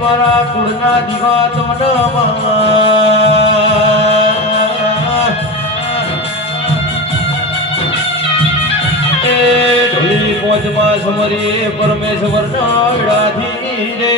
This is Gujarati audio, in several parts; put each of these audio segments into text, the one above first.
મારા કુળના દીવા ઢોલી મોજમાં સમરીએ પરમેશ્વર ના વિડાથી રે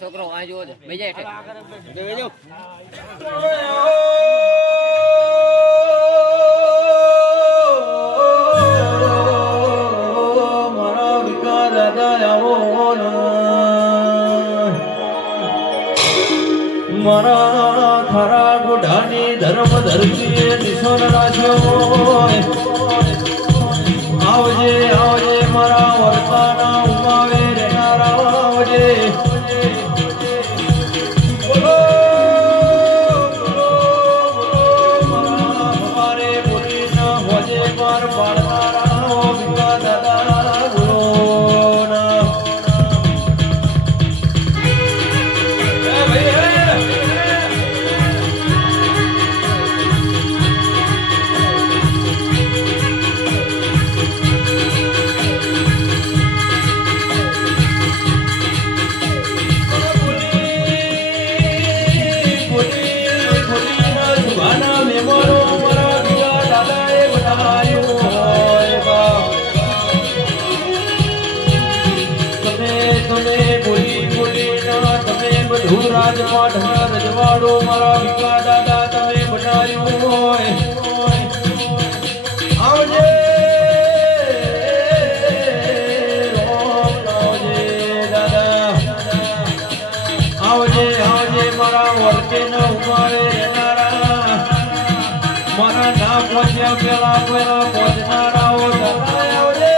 છોકરો આ જો બેજા મારા વિકા દાદા આવો મારા ખરા ગોઢાની ધર્મ ધરતીએ નિશાન રાખ્યો આવજે આવજે મારા વર્તાના ઉમાવે રહેનારા આવજે રાજપાટ રજવાડો મારા વિકા દાદા તમે બનાવ્યું હોય આવજે આવજે દાદા આવજે આવજે મારા વર્તે ન ઉમારે રહેનારા મારા ના પહોંચ્યા પેલા પેલા પહોંચનારાઓ દાદા આવજે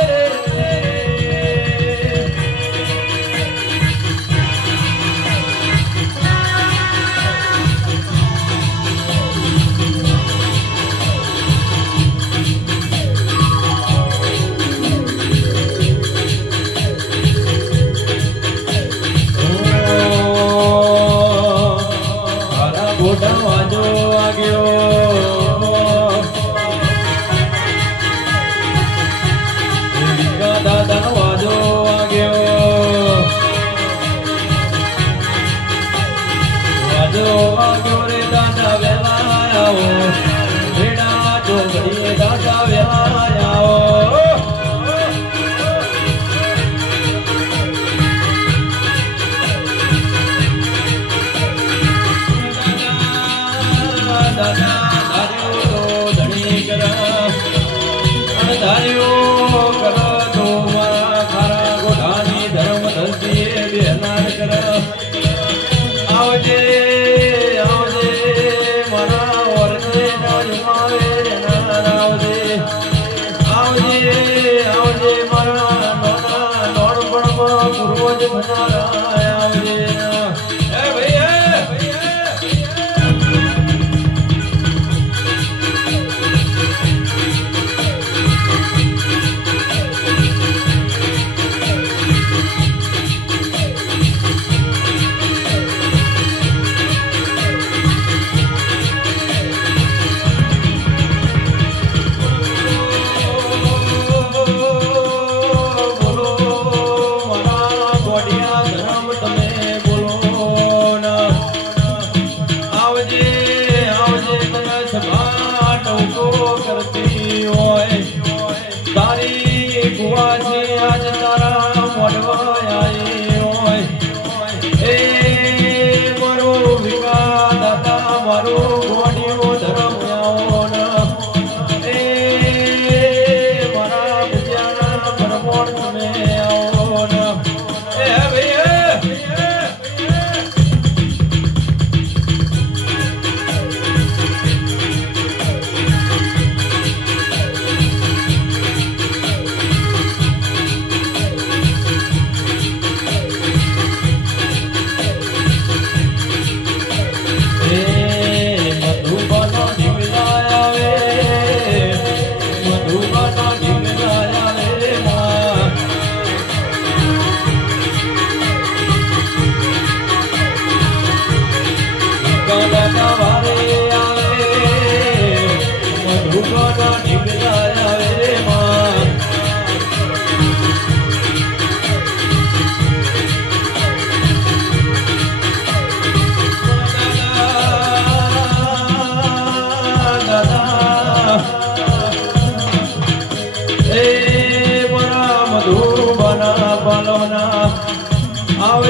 બોલો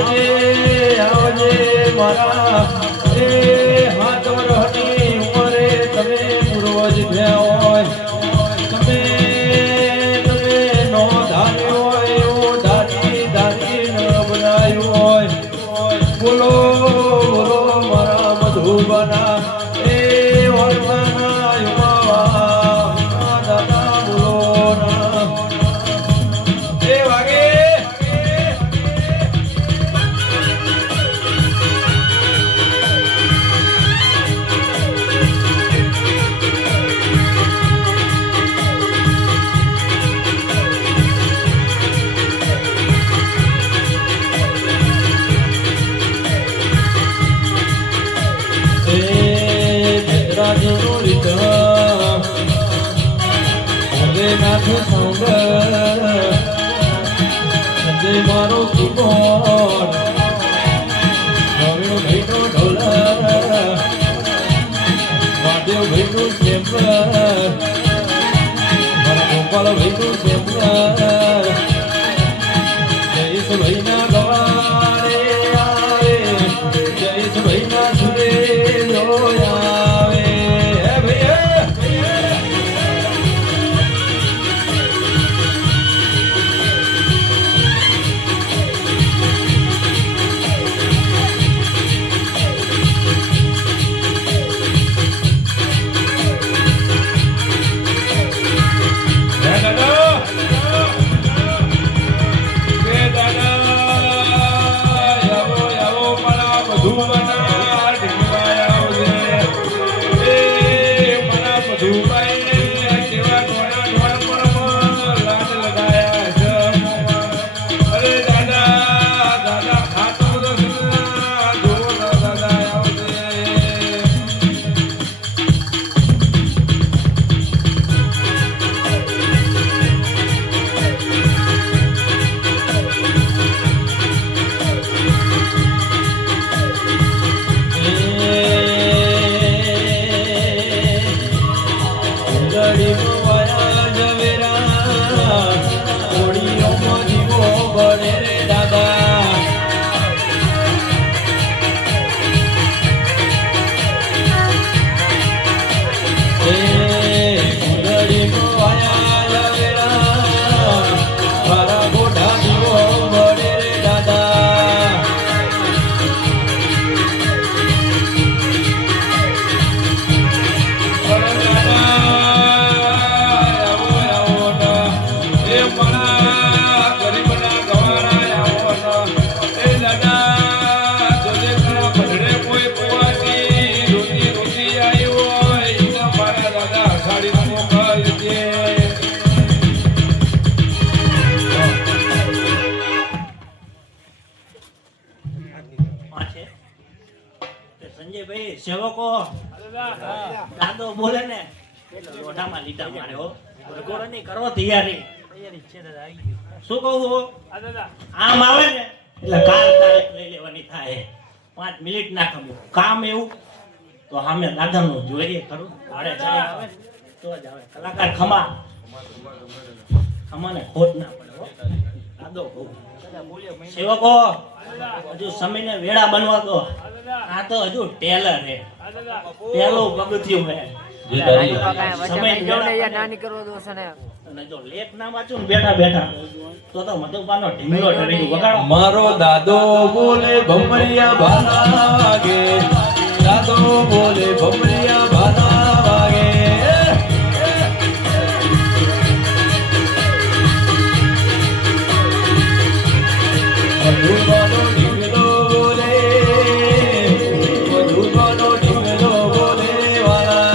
આવજે આવજે મારા એ હાથ વરહની ઉંમરે તમે પૂર્વજ થયા હોય તમે નો ધાર્યો હોય એવો ધારી ધારી ન બનાવ્યું હોય બોલો બોલો મારા મધુબના એ વરસાના યુવા દાદા બોલો ના એ વાગે નાથ સંગ મારો કીબોર્ડ ભાઈનો ઢોલર વાદ્યો ભાઈનું સ્ટેમ્પર મારા ગોપાલ ભાઈનું સ્ટેમ્પર જયેશ ભાઈના ગવારે આવે જયેશ ભાઈના સુરે આવે હે ભૈયા સંજયભાઈ સેવકો દાદો બોલે ને એટલે લોઢામાં લીટા મારે હો ગોળની કરો તૈયારી શું કહું આમ આવે ને એટલે કાલ તારીખ લઈ લેવાની થાય 5 મિનિટ ના ખબર કામ એવું તો સામે દાદાનું જોઈએ ખરું વાડે ચડે આવે તો જ આવે કલાકાર ખમાને ખોટ ના પડે હો દાદો કહું સેવકો હજુ સમયને વેળા બનવા દો આ તો હજુ ટેલર હે પેલું પગથિયું હે જો લેખ ના વાંચું ને બેઠા બેઠા તો મધુપાનો ઢીંગલો ઢળી વગાડો મારો દાદો બોલે ભમરિયા ભાલા વાગે દાદો બોલે ભમરિયા ભાલા વાગે મધુપાનો ઢીંગલો બોલે મધુપાનો ઢીંગલો બોલે વાલા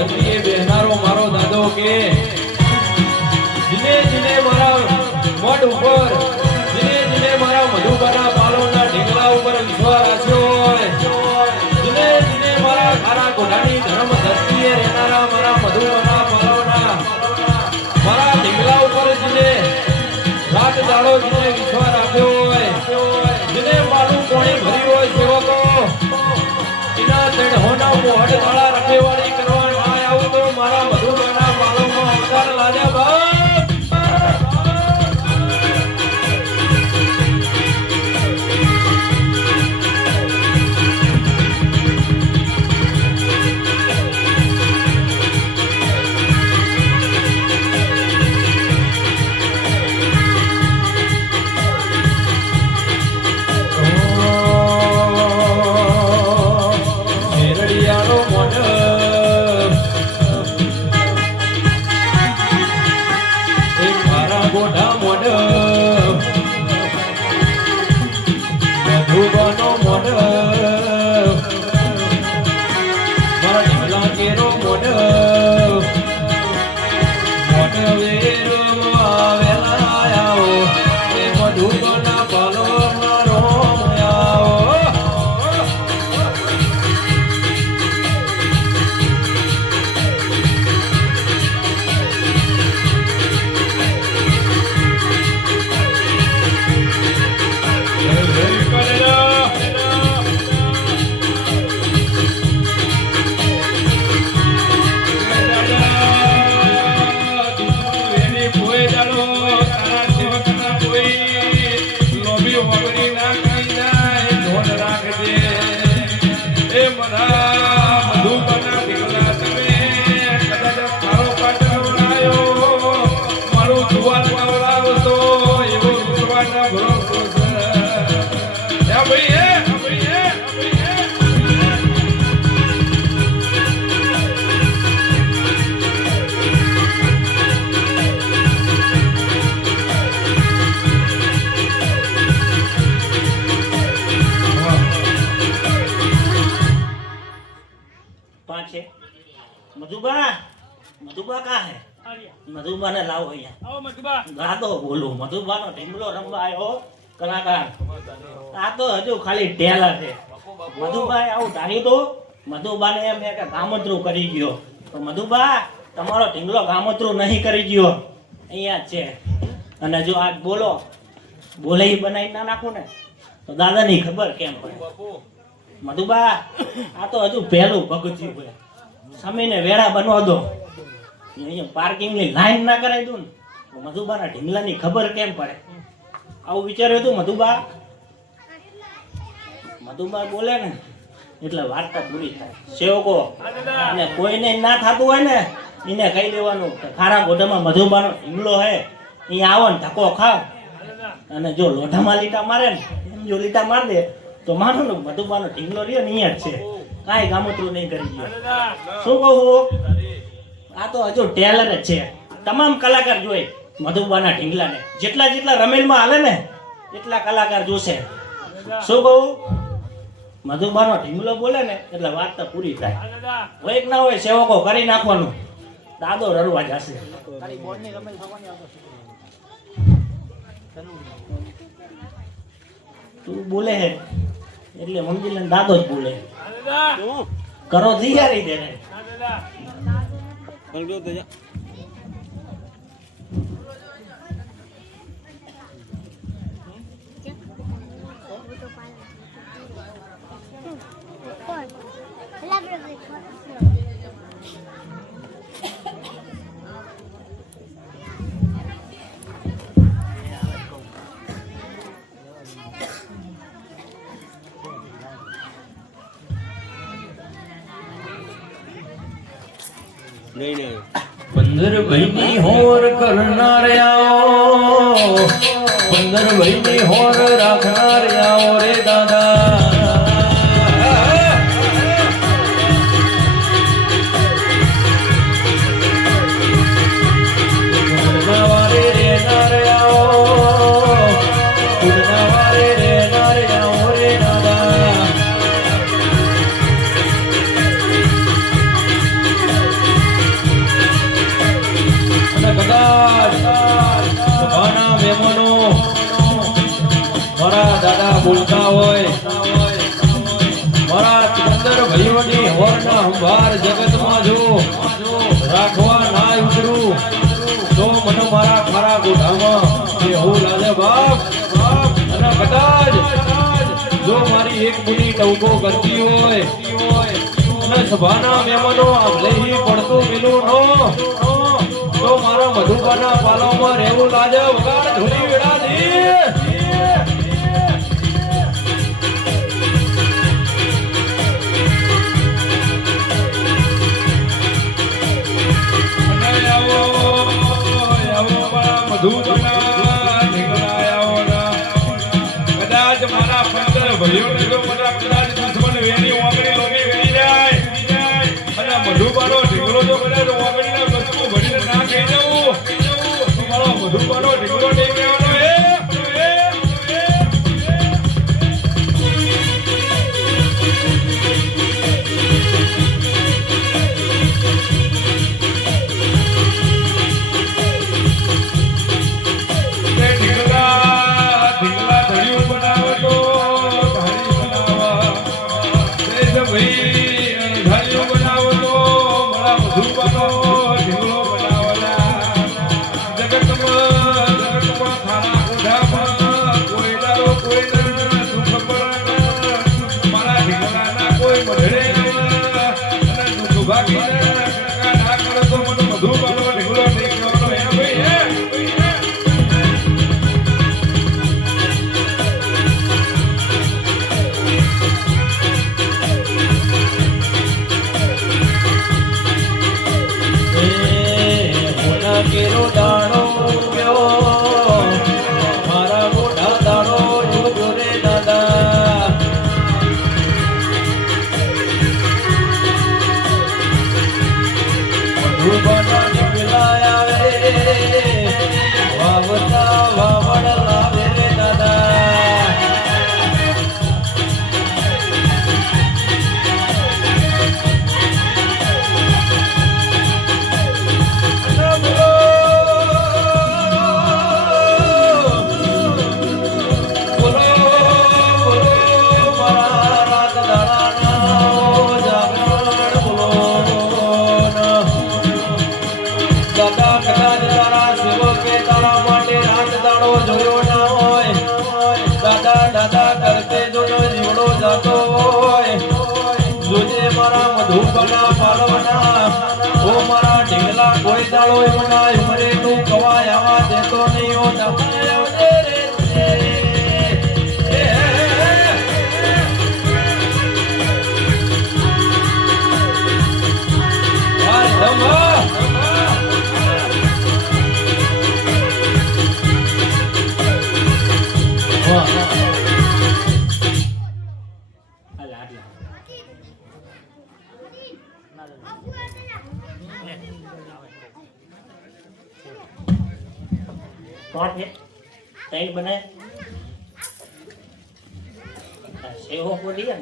ધરતીએ બેહનારો મારો દાદો કે જીને જીને મારા મોઢ ઉપર જીને મારા મધુબાના પાલોના ઢીંગલા ઉપર વિશ્વાસ રાખ્યો હોય જીને મારા ખારા કોઠાની ધર્મ ધરતીએ રહેનારા મારા મધુબાના પાલોના મારા ઢીંગલા ઉપર જીને રાત દાડો જીને વિશ્વાસ રાખ્યો હોય જીને મારું કોણી ભર્યું હોય સેવકો એના તેડહોના મોઢ વાળા રખેવાળી કરવા ના આવું તો મારા મધુબાના પાલોમાં અવતાર લાગ્યા બાપ મધુબા કા હે મધુબા ને લાવો અહીંયા આવો મધુબા ગાતો બોલું મધુબા નો ઢીંગલો રમવા આવ્યો કલાકાર આ તો હજુ ખાલી ટેલર છે મધુબા આવું ધાર્યું તો મધુબા ને એમ કે ગામતરું કરી ગયો તો મધુબા તમારો ઢીંગલો ગામતરું નહીં કરી ગયો અહીંયા છે અને જો આ બોલે બનાવી ના નાખું ને તો દાદાની ખબર કેમ પડે મધુબા આ તો હજુ પહેલું પગથિયું હોય સમીને વેળા બનવા દો અહીંયા પાર્કિંગની લાઈન ના કરાવી દઉં ને મધુબાના ઢીંગલાની ખબર કેમ પડે આવું વિચાર્યું હતું મધુબા બોલે ને એટલે વાર્તા પૂરી થાય સેવકો અને કોઈને ના થતું હોય ને એને કહી દેવાનું કે ખારા ગોઢામાં મધુબાનો ઢીંગલો હે અહીંયા આવો ને ધક્કો ખાવ અને જો લોઢામાં લીટા મારે ને એમ જો લીટા માર દે તો માનો ને મધુબાનો ઢીંગલો રહ્યો ને અહીંયા જ છે કાંઈ ગામતરું નહીં કરી ગયો શું કહું આ તો હજુ ટેલર જ છે તમામ કલાકાર જોઈ મધુબાના ઢીંગલાને જેટલા રમેલમાં હાલે ને એટલા કલાકાર જોશે શું કહું મધુબાનો ઢીંગલો બોલે ને એટલે વાત તો પૂરી થાય હોય ના હોય સેવકો કરી નાખવાનું દાદો રરવા જશે તું બોલે હે એટલે સમજી લે દાદો જ બોલે કરો તૈયારી દે पंदर भाई होर करनार आओ पंदर भाई होर राखनार आओ रे दादा મારા દાદા બોલતા હોય મારા ચંદર ભાઈઓની હોરના અંબાર જગતમાં જો રાખવા ના ઉતરું તો મને મારા ખરા ગોઠામાં એવું લાગે બાપ અને કદાચ જો મારી એક મુની ટવકો કરતી હોય અને સભાના મહેમાનો આમલેહી પડતું મિલું નો તો મારા મધુબાના પાલોમાં રહેવું લાગે વગાડ ધૂળી વેળાથી કદાચ મારા પંદર ભાઈઓને જો મારા કદાચ દુશ્મન વેની વાગડી લોમી વેરી જાય અને મધુબાનો ઢીંગલો જો કદાચ વાગડીના બચકું ભરીને ના કહી દઉં તો મારો મધુબાનો ઢીંગલો નહીં કહેવાનો કેરો દાણો ગયો મારા મોઢા દાણો જોજો રે દાદા મધુબાના નીકળા આવે વાવતા વાવડ લાવે રે દાદા દાદા કરતે જો જીવડો જાતો હોય જોજે મારા મધુબના પાલવના ઓ મારા ઢીંગલા કોઈ દાડો એમના ઉમરે તું કવાય આવા દેતો નહીં હો તમને આવજે રે યાર ધમા કોણ છે તૈન બને સેવો પોડી ને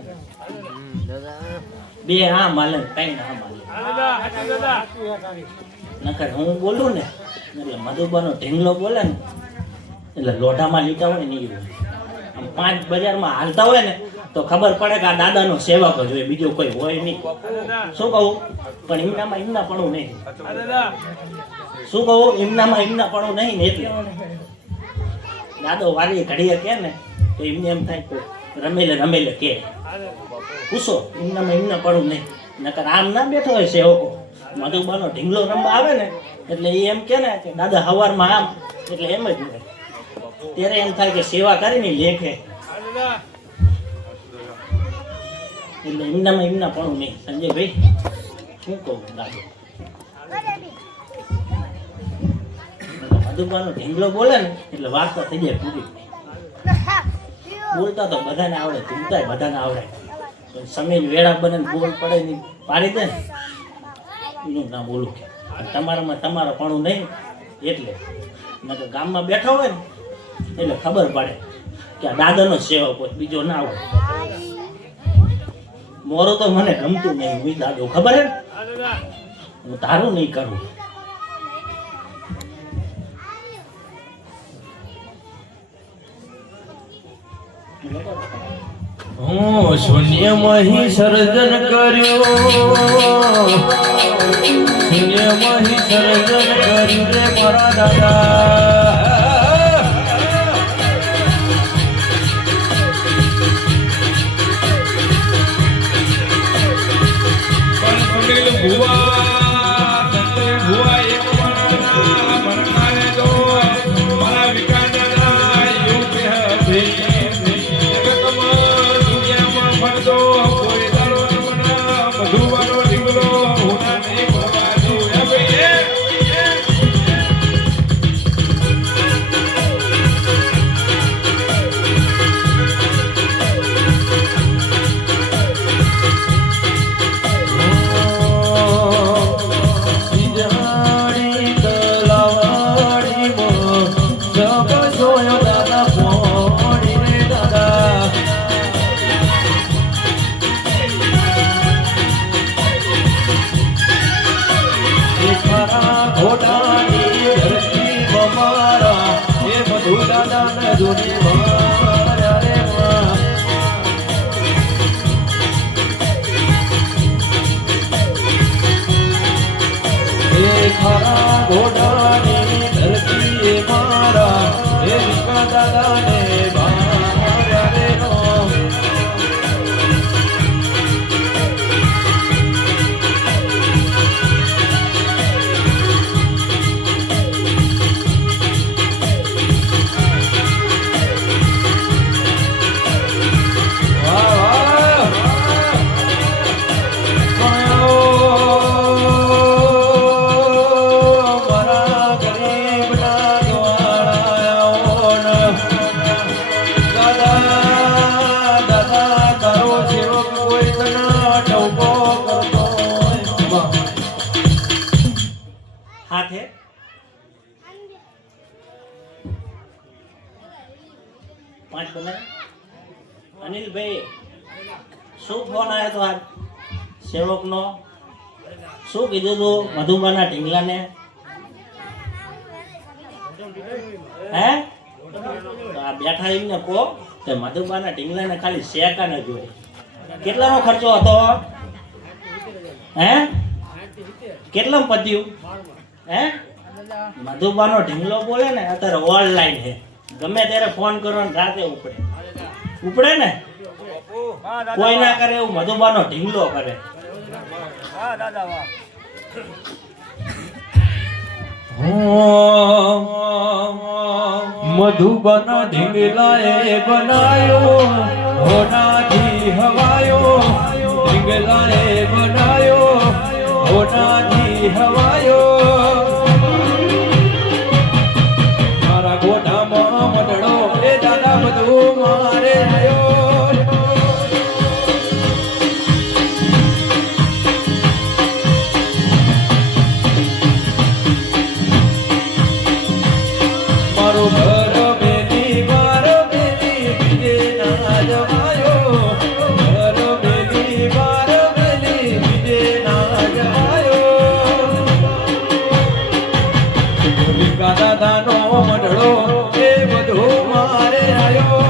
બે હા માલે તૈન હા માલે નકર હું બોલું ને એટલે મધુબાનો ઢીંગલો બોલે ને એટલે લોઢામાં લીટા હોય ને નહીં હોય આમ 5 બજારમાં હાલતા હોય ને તો ખબર પડે કે આ દાદાનો સેવક જ હોય બીજો કોઈ હોય નહીં શું કહું પણ એમનામાં એમના પણ નહીં શું કહું એમનામાં એમના પણ નહીં ને એટલે દાદો વારી ઘડીએ કે ને તો એમને એમ થાય કે રમેલે કે પૂછો એમનામાં એમના પણ નહીં નકર આમ ના બેઠો હોય સેવકો મધુબાનો ઢીંગલો રમવા આવે ને એટલે એ એમ કે ને કે દાદા હવારમાં આમ એટલે એમ જ હોય ત્યારે એમ થાય કે સેવા કરીને લેખે એટલે એમનામાં એમના પણ નહીં સંજયભાઈ શું કહું દાદો મધુબાનો ઢીંગલો બોલે ને એટલે વાત તો થઈ જાય પૂરી બોલતા તો બધાને આવડે ચિંતા બધાને આવડે સમય વેળા બને બોલ પડે ને પાડી દે ને એનું ના બોલું તમારામાં તમારા પણ નહીં એટલે નકર ગામમાં બેઠા હોય ને એટલે ખબર પડે કે આ દાદાનો સેવક હોય બીજો ના હોય મોરો તો મને ગમતું નહીં હું દાદો ખબર હે હું તારું નહીં કરું હું શૂન્યમાં સર્જન કર્યું, શૂન્યમાં સર્જન કર્યું રે મારા દાદા. પણ સુનિલ ભુવા, સંજય ભુવા એક માણસના મરનારે તો મારા વિકાસના યુગ હે. જગતમાં દુનિયામાં ફરતો કોઈ દાડો ન મના મધુવાનો દીકરો હોનાને ભવાજો હે ભાઈ. સીજાડી તલાવાડીમાં જગ જોયો દાદા પોણી રે દાદા. એ ખરા ઘોડાની ધરતી બમારા એ મધુ દાદાને જોડે મારા રે માં. એ ખરા ઘોડાની ધરતી એ મારા એ વિકા દાદાને મારા રે રામ. વાહ વાહ મારા ગરીબના દ્વાળાઓને દાદા દાદા તારો સેવક કોઈ તના ટોકો કરતો હોય. હાથે પાંચ બને. અનિલભાઈ શું ફોન આવ્યો તો આજ સેવકનો? શું કીધું તું મધુબાના ઢીંગલાને? હે તો આ બેઠા એમને કહો કે મધુબાના ઢીંગલાને ખાલી શેકા ન જોઈએ. કેટલાનો ખર્ચો હતો? હે કેટલામાં પત્યું? હે મધુબાનો ઢીંગલો બોલે ને અત્યારે ઓનલાઈન છે, ગમે ત્યારે ફોન કરો ને રાતે ઉપડે ઉપડે ને. કોઈ ના કરે એવું મધુબાનો ઢીંગલો કરે. મધુબન ઢીંગલાએ બનાયો હોનાથી હવાયો, ઢીંગલાએ બનાયો હોનાથી હવાયો. મારા ગોઠામાં મઢડો એ દાદા બધું મારે આવ્યો. મારું ઘર બેલી વાર બેલી બીજે ના જવાયો, ઘર બેલી વાર બેલી બીજે ના જવાયો. વિકા દાદાનો મંડળો એ બધું મારે આવ્યો.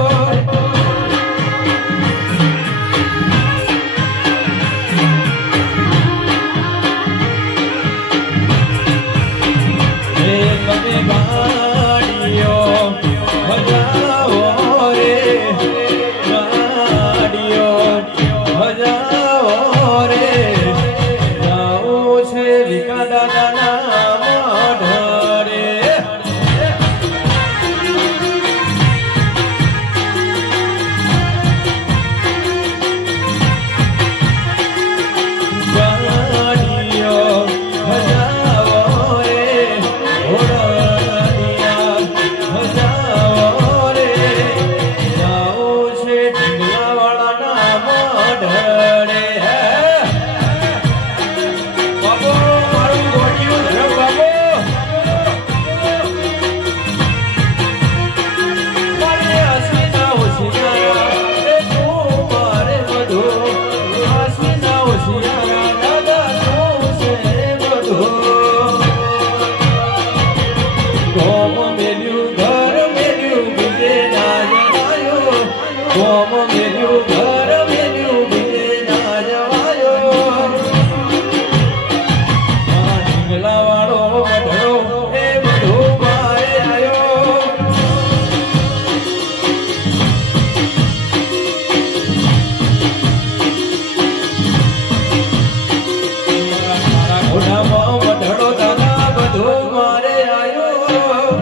કોમ મેલ્યું ઘર મેલ્યું બીજે ના જવાયો આ ઢીંગલાવાળો મઢડો એ બધું મારે આયો મારા ઘોડામાં મઢડો દાદા બધું મારે આયો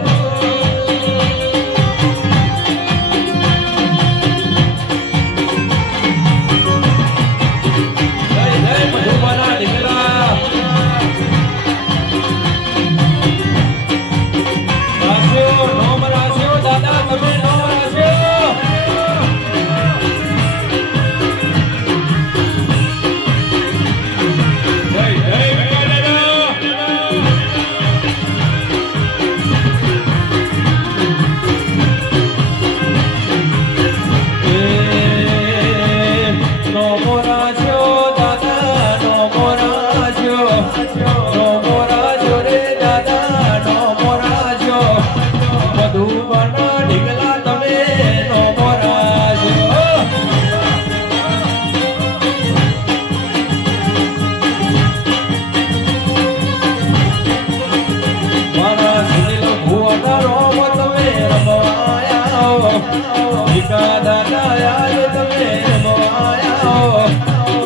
જય જય મધુમાના ઢીંગલા રાખ્યો નોમ રાખ્યો દાદા તમે નોમ રાખ્યો જય જય નોમ રાખ્યો દાદા નોમ રાખ્યો નોમ રાખ્યો રે દાદા નોમ રાખ્યો મધુમાના ઢીંગલા તમે નોમ રાખ્યો મારા સુનિલ ભુવના રોમ તમે રમવાયા ભીકા દાદા યાદ તમે રમવાયા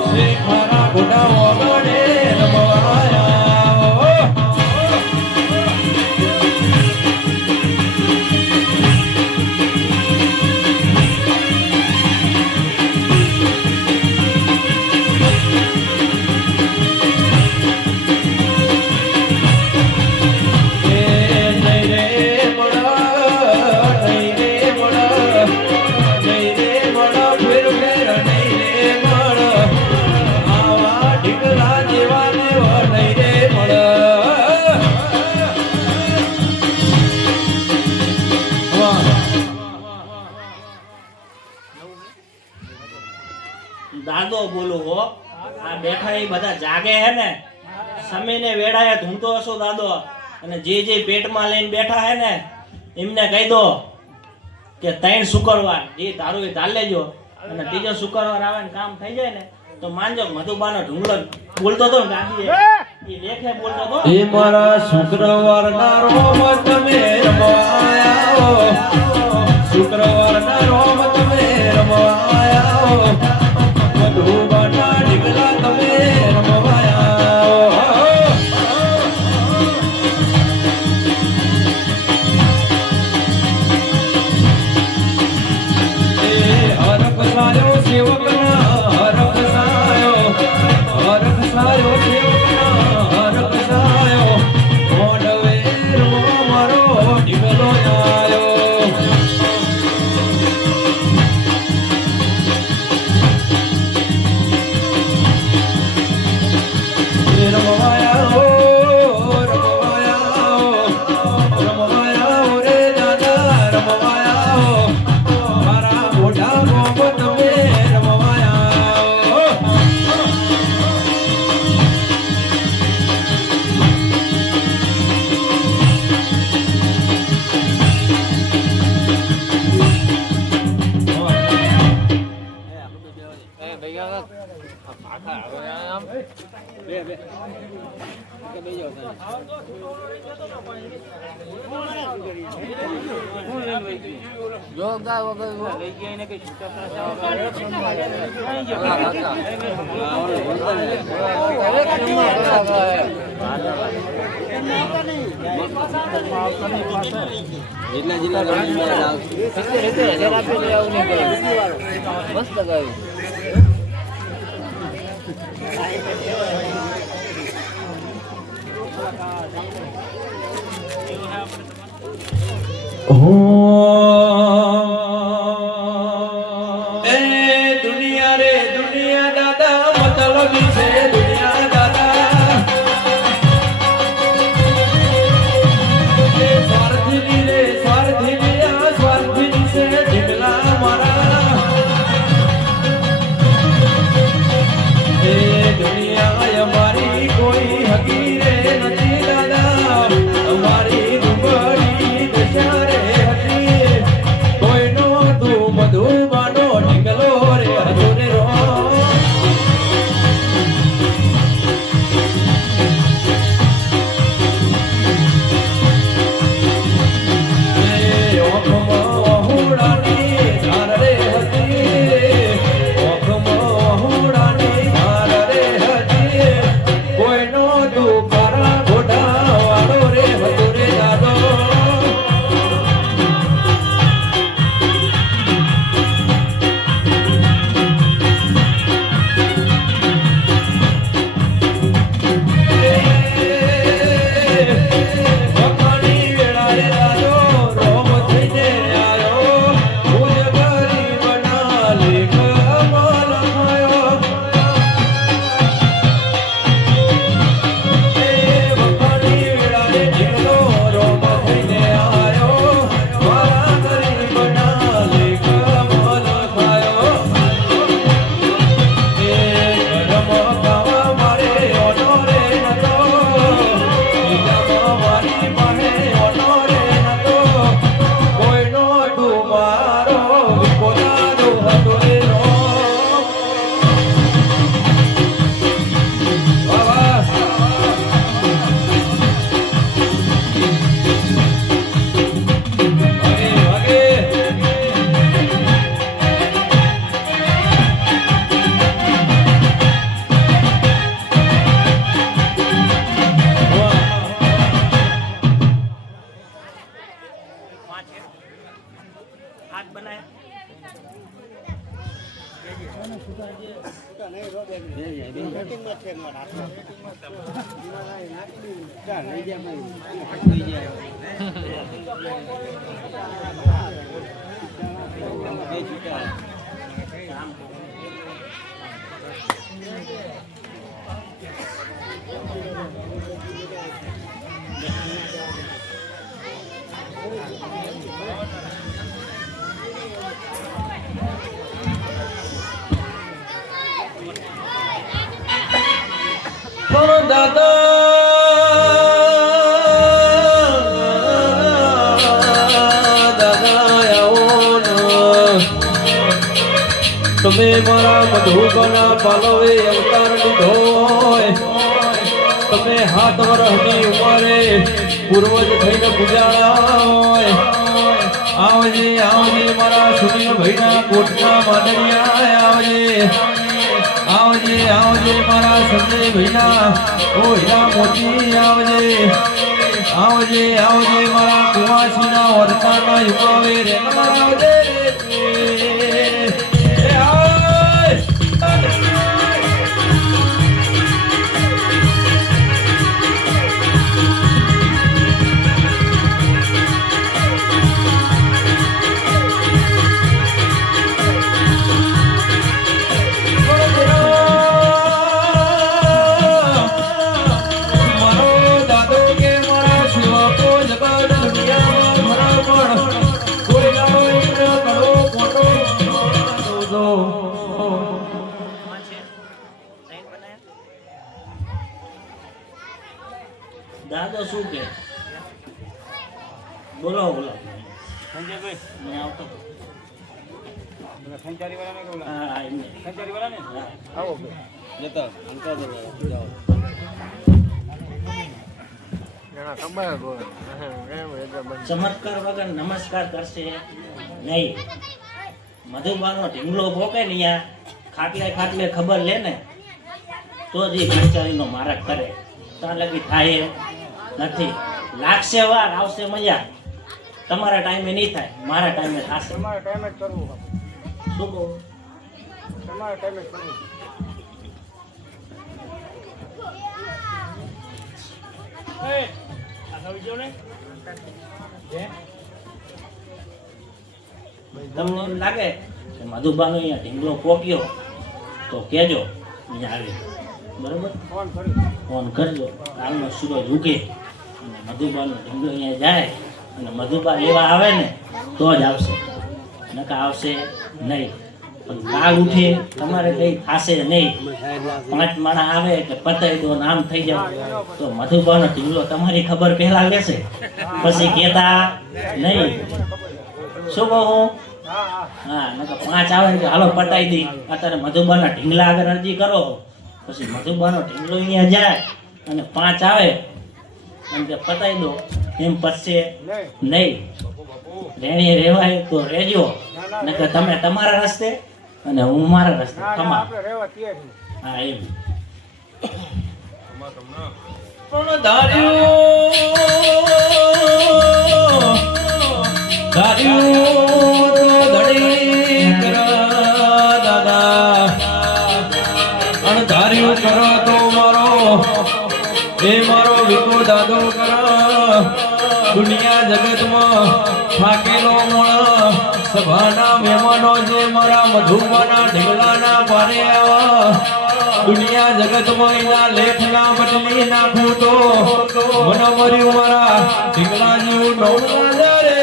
શેખારા ઘોડા વગડે રમવાયા દાદો બોલું હો આ બેઠા એ બધા જાગે હે ને સમીને વેડાએ ધૂમતો હશો દાદો અને જે પેટમાં લઈને બેઠા હે ને એમને કહી દો કે 3 શુક્રવાર જે તારું એ ચાલ લેજો અને ત્રીજો શુક્રવાર આવે ને કામ થઈ જાય ને તો માનજો મધુબાનો ઢુંગલો બોલતો તો ને દાદી એ લેખે બોલતો તો એ મારા શુક્રવારના રોમ તમે રમવાયા શુક્રવારના રોમ તમે રમવાયા મધુબાના ઢીંગલા તમે રમવાયા એ હરખ સાયો સેવકના હરખ સાયો સેવકના હરખ સાયો મોઢવે મારો ઢીંગલો આયો રમવાયા રે દાદા રમવાયા મારા મોઢા ગોમ તમે રમવાયા એ ભૈયા આખા હવે આમ બે કે બે જાવ જોગદાર વગર લઈ ગયા એને કઈ મસ્ત ગાયું એ દુનિયા રે દુનિયા દાદા મતલબી છે દુનિયા દાદા એ સ્વાર્થની રે સ્વાર્થની આ સ્વાર્થની છે ઢીંગલા મારા એ દુનિયા અમારી કોઈ હકી રે નથી દાદા અમારી દુબળી દશા રે હતી પણ દાદા તમે મારા મધુબના પાલવે અવતાર લીધો હોય તમે 7 વર્ષની ઉંમરે પૂર્વજ થઈને ગુજારા હોય આવજે આવજે મારા સુનિલ ભાઈના કોટના માદરિયા આવજે આવજે આવજે મારા સંજય ભાઈના ઓ હીરા મોતી આવજે આવજે આવજે મારા કુવાસીના વર્તાના યુવાવે રે આવજે દાદો શું કે બોલો બોલો સંજયભાઈ મેં આવતો સંચારી વાળાને કે બોલા હા એમને સંચારી વાળાને હા. આવો જતા અંકા દે જાઓ ચમત્કાર વગર નમસ્કાર કરશે નહીં. મધુબાનો ઢીંગલો પોકે ને અહીંયા ખાટલે ખાટલે ખબર લે ને તો જ એ ખંચારીનો મારક કરે. ત્યાં લગી થાય એમ નથી. લાગશે વાર આવશે મજા. તમારા ટાઈમે નહીં થાય, મારા ટાઈમે થશે. તમારા ટાઈમે જ કરવું શું કહું? તમારા ટાઈમે જ કરવું તમને એમ લાગે કે મધુબાનો અહીંયા ઢીંગલો પોક્યો તો કહેજો અહીંયા આવી. બરોબર, ફોન કરી ફોન કરજો. કાલનો સૂરજ ઉગે અને મધુબાનો ઢીંગલો અહીંયા જાય અને મધુબા લેવા આવે ને તો જ આવશે, નકા આવશે નહીં. પણ કાલ ઉઠે તમારે કઈ થશે નહીં. 5 માણા આવે કે પતાઈ દો નામ થઈ જાવ તો મધુબાનો ઢીંગલો તમારી ખબર પહેલા લેશે, પછી કહેતા નહીં. શું કહું? હા હા હા, નકર 5 આવે તો હાલો પતાઈ દી. અત્યારે મધુબાના ઢીંગલા આગળ અરજી કરો, પછી મધુબાનો ઢીંગલો અહીંયા જાય અને 5 આવે અને કે પતાઈ દો એમ પછી નહીં. રેણી રેવાય તો રેજો, નકર તમે તમારા રસ્તે અને હું મારા રસ્તે. ના ના તમારા આપણે રહેવા તૈયાર છીએ. હા એમ. પણ ધાર્યું તો ધડી કર દાદા, અણધાર્યું કરો તો મારો એ મારો વિકો દાદો કર. દુનિયા જગતમાં થાકેલો મણ સભાના મહેમાનો જે મારા મધુબાના ઢીંગલાના પારે આવા. દુનિયા જગતમાં એના લેખના બદલી નાખું તો મને મર્યું મારા ઢીંગલા જેવું નવલા રે.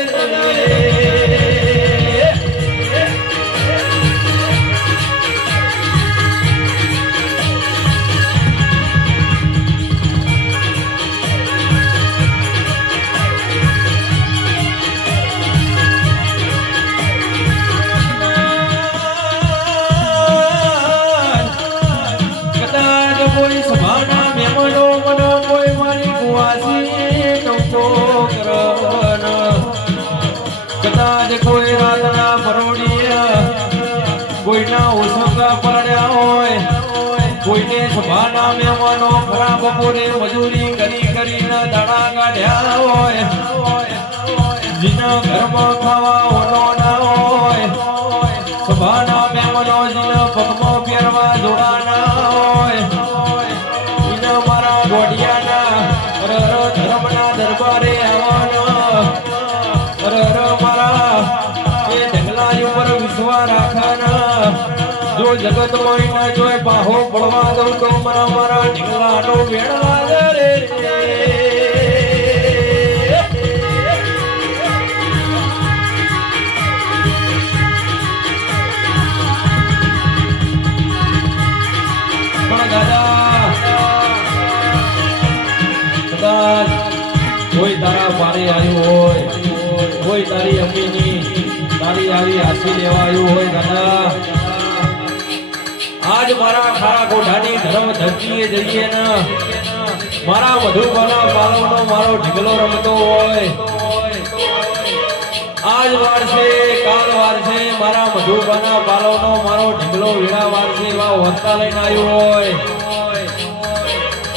કદાચ કોઈ સભાના મહેમાનો મને કોઈ મારી કુવાસી ટોકો કરન, કદાચ કોઈ રાતના પરોડિયા કોઈના ઓસંગા પડ્યા હોય, કોઈને સભાના મહેમાનો ખરા બપોરે મજૂરી કરીને દાડા કાઢ્યા હોય, જેના ઘરમાં ખાવા ઓનો ના હોય સભાના મહેમાનો જીને પગમાં પહેરવા જોડાના હોય ઈના મારા ગોડિયાના ધર્મના દરબારે આવવાના મારા એ ઢગલા ઉપર વિશ્વાસ રાખવાના જો જગતમાં ઈના જોય બાહો પડવા દઉં તો મારા ઢગલાનો વેળવા રે કોઈ તારા પારે આવ્યું હોય કોઈ તારી અમીની તારી આવી હાસી લેવા આવ્યું હોય દાદા આજ મારા ખારા કોઠાની ધર્મ ધરતીએ જઈએ ને મારા મધુબાના પાલવનો મારો ઢીકલો રમતો હોય આજ વાર છે કાલ વાર છે મારા મધુબાના પાલવનો મારો ઢીકલો વીણા વાર છે એવા હોતા લઈને આવ્યું હોય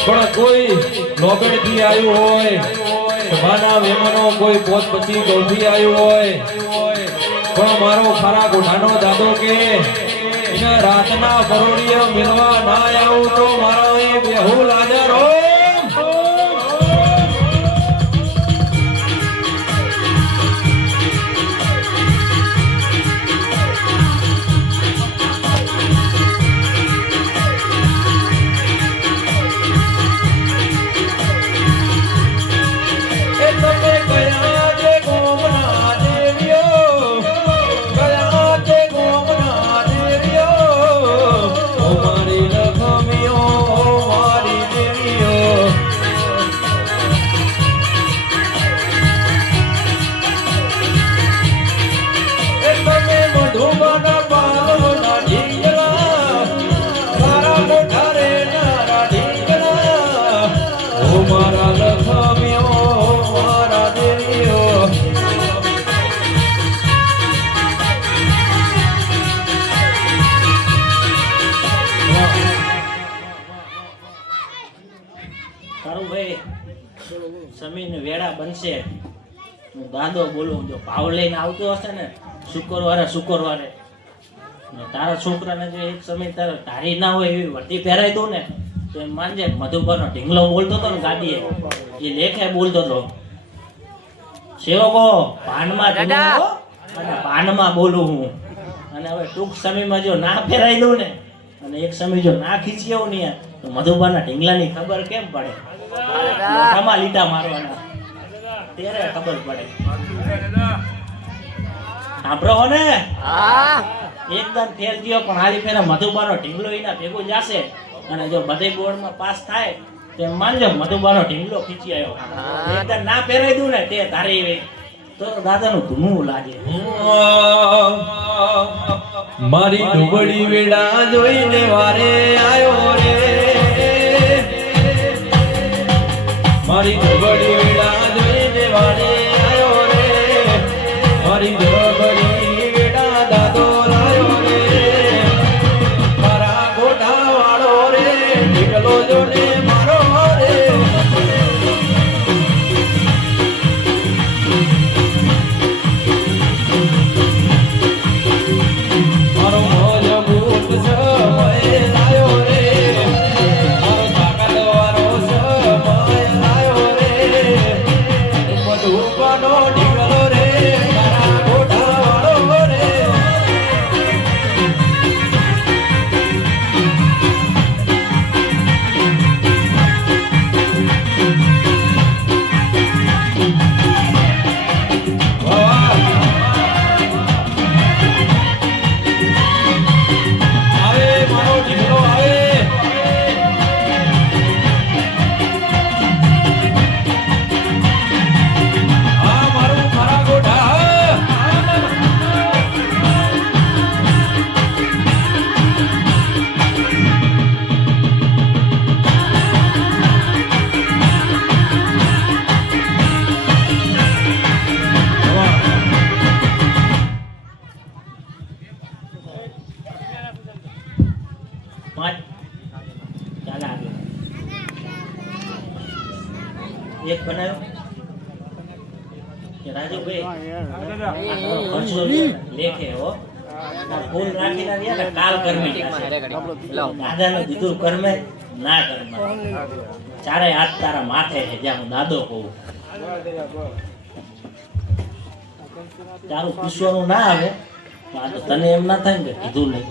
પણ કોઈ લોબેડ થી આવ્યું હોય સભાના મહેમાનો કોઈ પોત પછી ગૌથી આવ્યું હોય પણ મારો ખારા ગોઠાનો દાદો કે એને રાતના પરોડીએ મિલવા ના આવું તો મારો એ બેહુ લાજરો સમીન વેળા બનશે હું દાદો બોલું જો ભાવ લઈને આવતો હશે ને શુક્રવારે ને તારા છોકરાને જો એક સમય તારે તારી ના હોય એવી વર્દી પહેરાઈ દઉં ને તો એમ માનજે મધુબરનો ઢીંગલો બોલતો હતો ને ગાડીએ એ લેખે બોલતો હતો સેવકો ભાનમાં ઢીંગલો અને ભાનમાં બોલું હું અને હવે ટૂંક સમયમાં જો ના પહેરાઈ દઉં ને અને એક સમય જો ના ખીચી આવું ને તો મધુબરના ઢીંગલાની ખબર કેમ પડે મોઢામાં લીટા મારવાના ત્યારે ખબર પડે સાંભળો ને એકદમ ફેર ગયો પણ હાલી ફેરા મધુબાનો ઢીંગલો એના ભેગો જશે અને જો બધે બોર્ડમાં પાસ થાય તો માનજો મધુબાનો ઢીંગલો ખીચી આવ્યો એકદમ ના પહેરાઈ દઉં ને તે ધારી તો દાદાનું ધૂમું લાગે મારી ઢોબળી વેડા જોઈને વારે આયો રે મારી ઢોબળી વેડા જોઈને વારે આયો રે મારી ઢોબળી વેડા દાદો લાયો રે મારા ગોઠા વાળો રે ઢીકલો જોને મારો રે મારો મજબૂત સમય લાયો રે મારો તાકાત વાળો સમય લાયો રે મધુબાનો ઢીકલો રે મારા ગોઠા વાળો રે આવે મારો ઢીકલો આવે આ મારું મારા ગોઠા પાંચ ચાલ આવ્યો એક બનાવ્યો કે રાજુભાઈ આ તારો ખર્ચો લેખે હો ફૂલ રાખીને રહ્યા ને કાલ કરમી દાદાનું દીધું કરમે ના કરમે ચારે હાથ તારા માથે છે જ્યાં હું દાદો કહું તારું પૂછવાનું ના આવે આ તો તને એમ ના થાય ને કે કીધું નહીં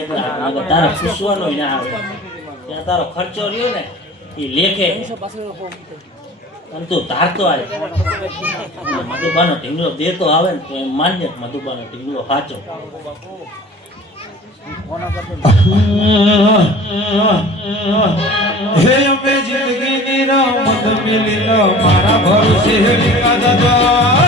એટલે તારે પૂછવાનું ના આવે ત્યાં તારો ખર્ચો રહ્યો ને એ લેખે અને તું ધારતો આવે મધુબાનો ઢીંગલો દેતો આવે ને તો એમ માન્ય મધુબાનો ઢીંગલો સાચો હે અમે જિંદગીની રમત મિલી તો મારા ભરોસે વિકા દાદા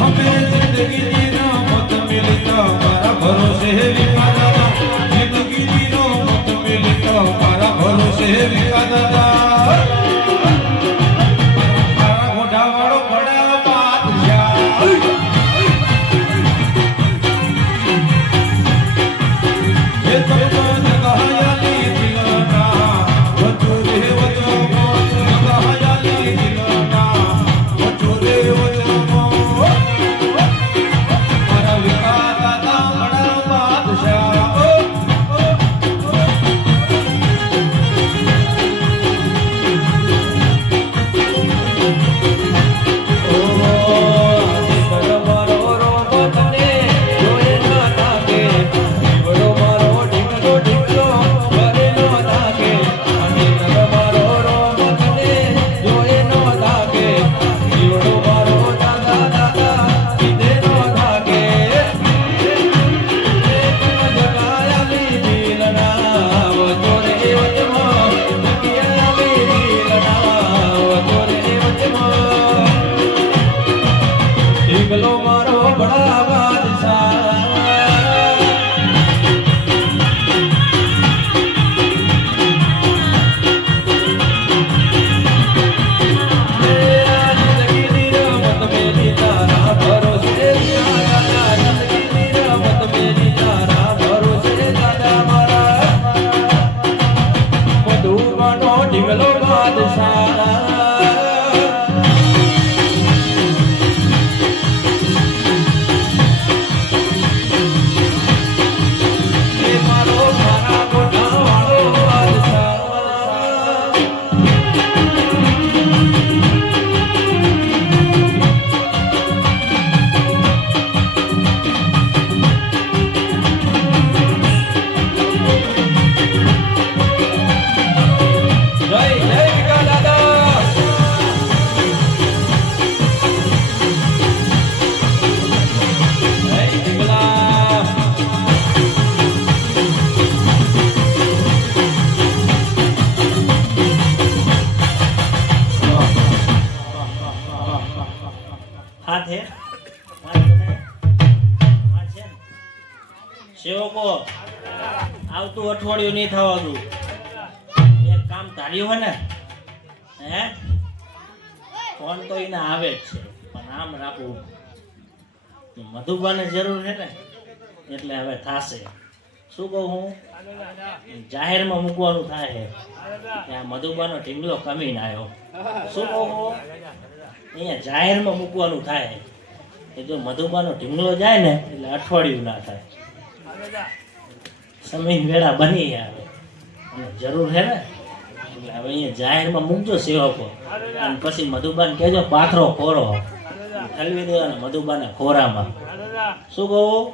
અમે જિંદગીની રમત મિલી તો મારા ભરોસે વિકા દાદા જિંદગીની રમત મિલી તો મારા ભરોસે વિકા દાદા મારા મોઢાવાળો બડા બાદશાહ હાથે સેવકો આવતું અઠવાડિયું નહીં થવાનું એક કામ ધાર્યું હોય ને હે ફોન તો એને આવે જ છે પણ આમ રાખવું મધુબાને જરૂર છે ને એટલે હવે થાશે શું કહું હું જાહેરમાં મૂકવાનું થાય છે ત્યાં મધુબાનો ઢીંગલો કમીને આવ્યો શું કહું હું અહીંયા જાહેરમાં મૂકવાનું થાય એ જો મધુબાનો ઢીંગલો જાય ને એટલે અઠવાડિયું ના થાય સમય વેળા બની આવે અને જરૂર છે ને એટલે હવે અહીંયા જાહેરમાં મૂકજો સેવકો અને પછી મધુબાન કહેજો પાથરો ખોરો ઠલવી દેવાનો મધુબાને ખોરામાં શું કહું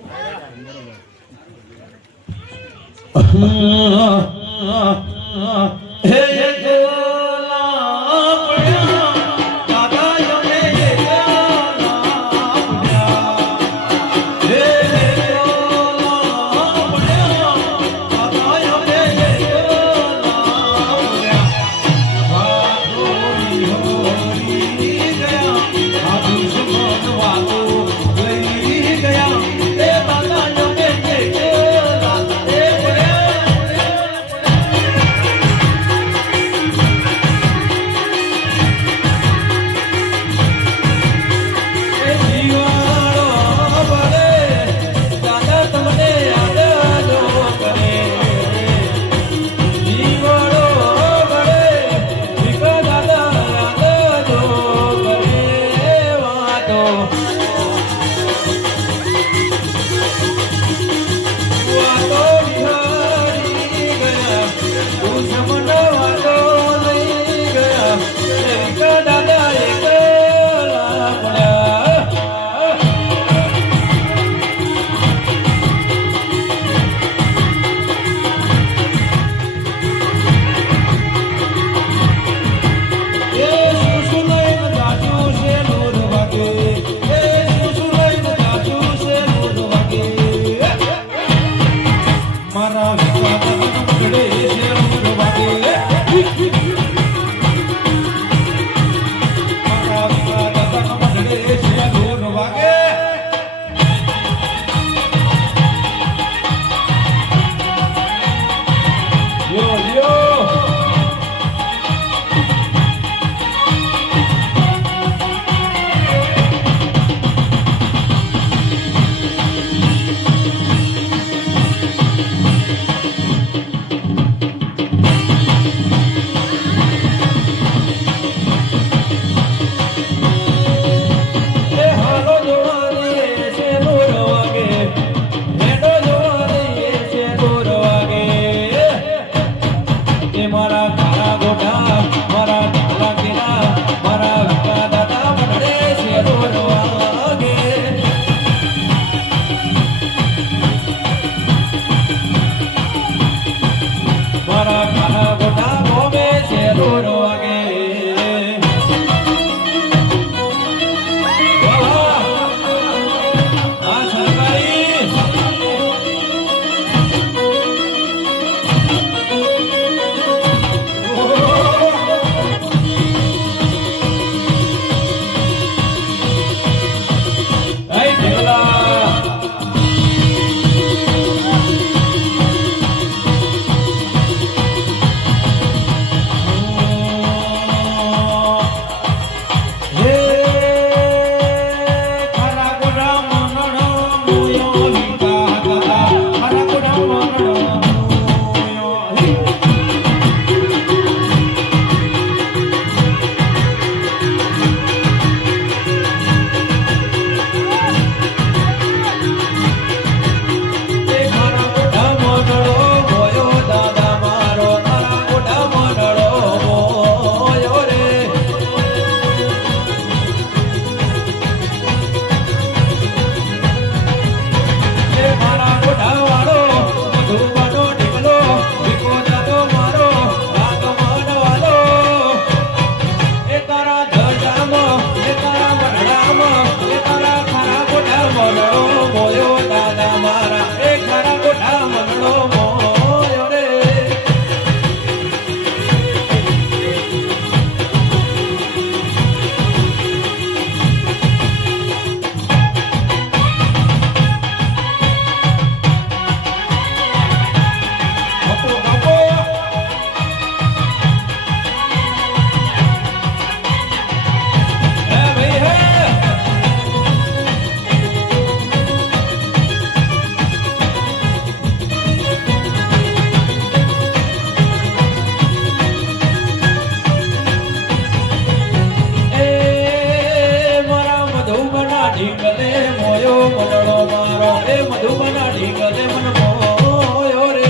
મોયો મનડો મારો એ મધુબના ઢીંગલે મન મોયો રે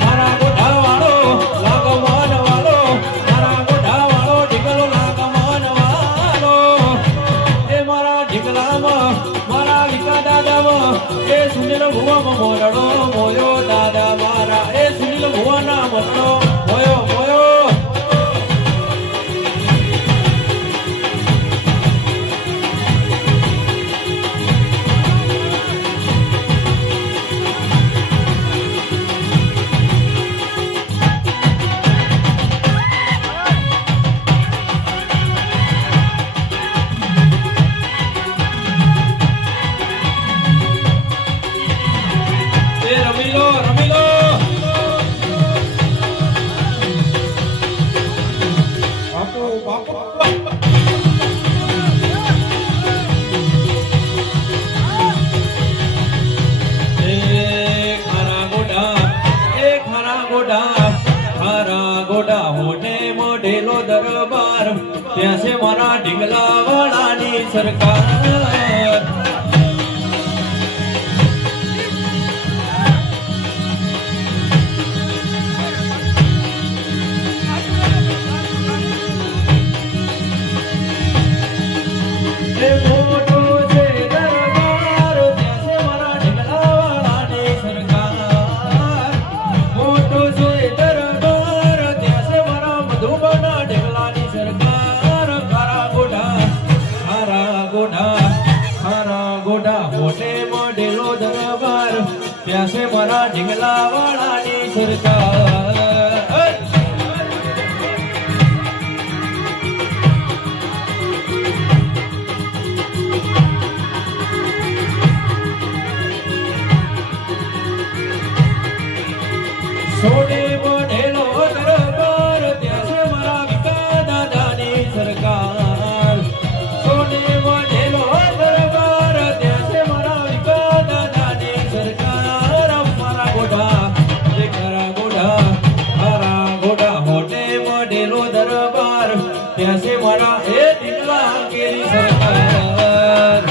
મારા ગોઢા વાળો લાગવાન વાળો મારા ગોઢા વાળો ઢીંગલો લાગવાન વાળો એ મારા ઢીંગલામાં મારા વિકા દાદામાં એ સુનિલ ભુવામાં મોરડો મોયો દાદા મારા એ સુનિલ ભુવાના મરડો મોયો મોયો એ રમી લો રમી લો બાપુ બાપુ એ ખારા ગોડા હોઠે મોઢેલો દરબાર ત્યાં છે મારા ઢીંગલા વાળાની સરકાર એ મોટો છે દરબાર ત્યાં છે મારા ઢીંગલા વાળાની સરકાર મોટો છે દરબાર ત્યાં છે મારા મધુબના ઢીંગલાની સરકાર ખારા ગોઢા મોટે મોઢેલો દરબાર ત્યાં છે મારા ઢીંગલા વાળાની સરકાર સોને મોઢેલો દરબાર ત્યાં છે મારા વિકા દાદાની સરકાર સોને મોઢેલો દરબાર ત્યાં છે મારા વિકા દાદાની સરકાર મારા ગોઢા એ ખરા ગોઢા મોઢે મોઢેલો દરબાર ત્યાં છે મારા એ ઢીંગલા કેરી સરકાર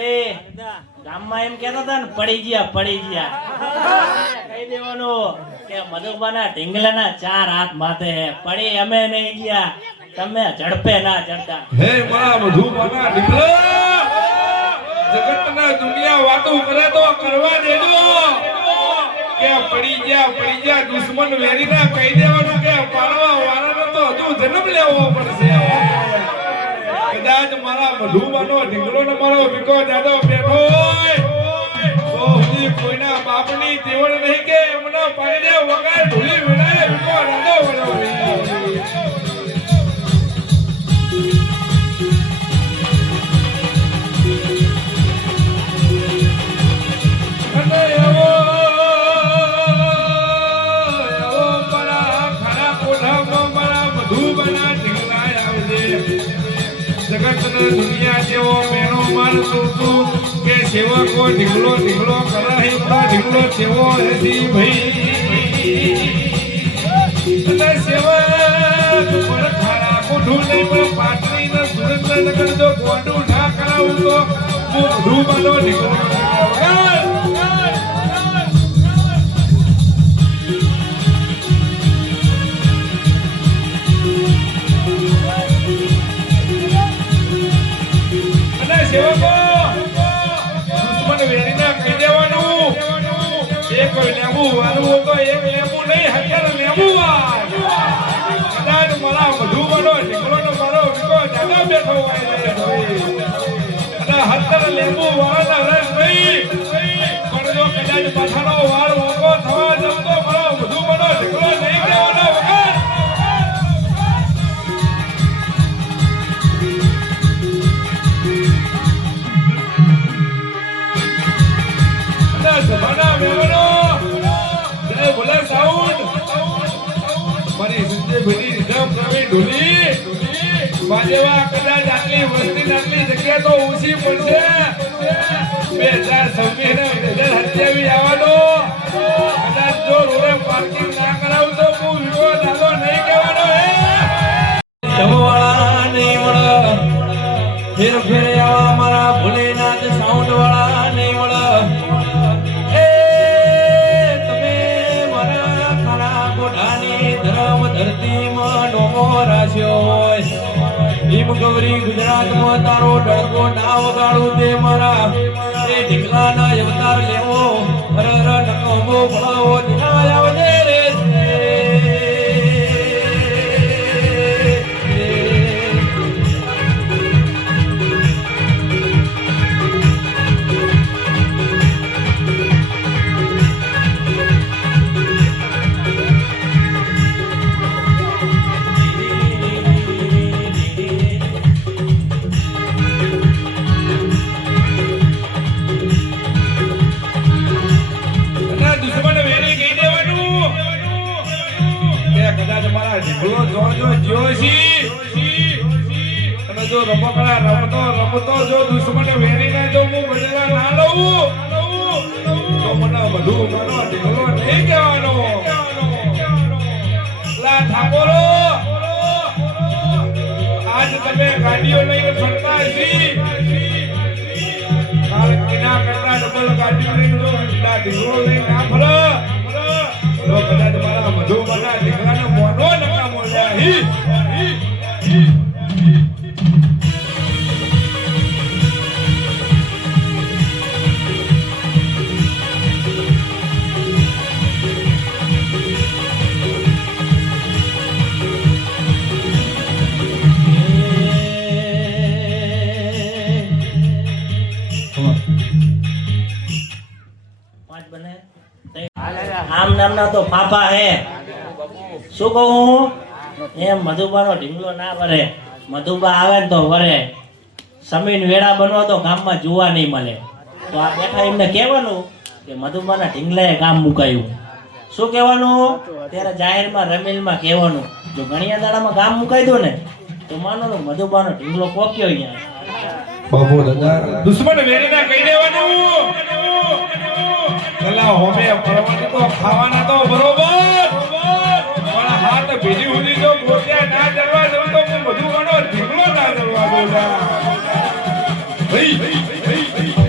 ભાઈ ગામમાં એમ કહેતા હતા ને પડી ગયા કહી દેવાનું કે મધુબાના ઢીંગલાના 4 હાથ માથે હે પડી અમે નહીં ગયા તમે ઝડપે ના ચડતા હે મારા મધુબાના ઢીંગલા જગતના દુનિયા વાતો કરે તો કરવા દેજો કે પડી ગયા દુશ્મન વેરીના કહી દેવાનું કે પાડવા વાળાનો તો હજુ જન્મ લેવો પડશે કદાચ મારા મધુબાનો ઢીંગલો ને મારો વિકો દાદો બેઠો હોય તો હજી કોઈના બાપની તેવડ નહીં કે એમનો પાડે વગર ઢોલી વિનાય વિકો દાદો વળ્યો દુનિયા જેવો મેનો માર તું કે સેવકો ઢીકલો કરાહી ઢીકલો જેવો હતી ભાઈ અને સેવક પર ખાડા કોઠું નહીં પણ પાટણી ને સુરેન્દ્રનગર જો ગોડું ના કરાવું તો હું મધુબાનો ઢીકલો સેવકો દુશ્મન વેરીના કહી દેવાનું એક લેવું વાળવું તો એક લેવું નહીં હજાર લેવું કદાચ મારા મધુબાનો ઢીકલોનો મારો વિકો જાદા બેઠો હોય અને 17 લેવું વાળાના રસ નહીં પણ જો કદાચ પાછાનો વાળ ઓકો થવા જતો મારો મધુબાનો ઢીકલો નહીં કહેવાનો વગર સભાના મહેમાનો જય ભોલે સાઉન્ડ મારી સંજયભાઈની નિઝામ પ્રવીણ ઢોલી બાજેવા કદાચ આટલી વસ્તી આટલી જગ્યા તો ઊંચી પડશે 2026 ને 2027 આવવાનો કદાચ જો રોડે પાર્કિંગ ના કરાવું તો હું વિવો દાદો નહીં કહેવાનો જમવાળા નહીં મળે ફેર ફેરે આવા મારા ભોલેનાથ સાઉન્ડ વાળા નહીં મળે ગૌરી ગુજરાતમાં તારો ડળકો ના વગાડું તે મારા એ ઢીકલાના અવતાર લેવો હર નકમો ભળાવો દિનાય આવજે રે રમતો જો દુશ્મન વેરીને જો હું બદલા ના લઉં તો મને મધુબાનો ઢીકલો નહીં કહેવાનો લા ઠાકોરો આજ તમે ગાડીઓ લઈને ફરતા છી કાલ કિના કરતા ડબલ ગાડીઓ લઈને ઢીકલો લઈને ના ફરો તો કદાચ મારા મધુબાના ઢીકલાને મોનો નકામો જાય આમ નામના તો ફાફા હે શું કહું એમ મધુબાનો ઢીંગલો ના વરે મધુબા આવે ને તો વરે સમીન વેળા બનવો તો ગામમાં જોવા નહીં મળે તો આ બેઠા એમને કહેવાનું કે મધુબાના ઢીંગલાએ ગામ મુકાયું શું કહેવાનું ત્યારે જાહેરમાં રમીલમાં કહેવાનું જો ઘણીયા દાડામાં ગામ મુકાઈ દો ને તો માનો મધુબાનો ઢીંગલો પોક્યો અહીંયા બાપુ દાદા દુશ્મન વેરીને કહી દેવાનું કલા હોમે ફરવાનું તો ખાવાના તો બરોબર પણ હાથ ભીજી ઉડી તો ગોટ્યા ના જરવા દઉં તો હું મધુબાનો ઢીકલો ના જરવા દઉં ભાઈ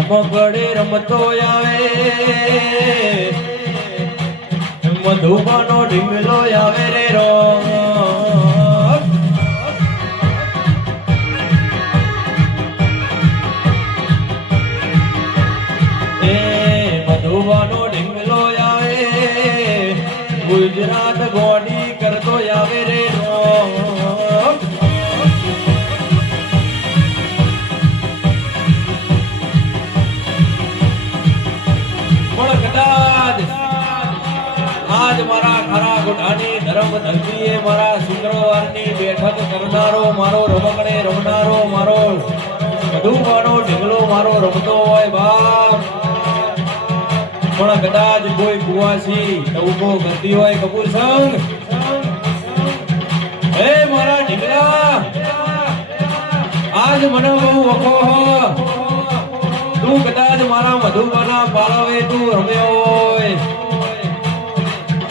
રમકડે રમતો આવે મધુબાનો ઢીંગલો આવે રે રો એ મધુબાનો ઢીંગલો આવે ગુજરાત ગોડી કરતો આવે રે રો આજ મારા ખરા ગોઠાની ધર્મ ધરતીએ મારા શુક્રવારની બેઠક કરનારો મારો રમકડે રમનારો મારો મધુબાનો ઢીંગલો મારો રમતો હોય બાપ પણ કદાચ કોઈ કુવાસી ટવકો કરતી હોય કપૂર સંગ હે મારા ઢીંગલા આજ મને બહુ વખો તું કદાચ મારા મધુબાના પાલવે તું રમ્યો હોય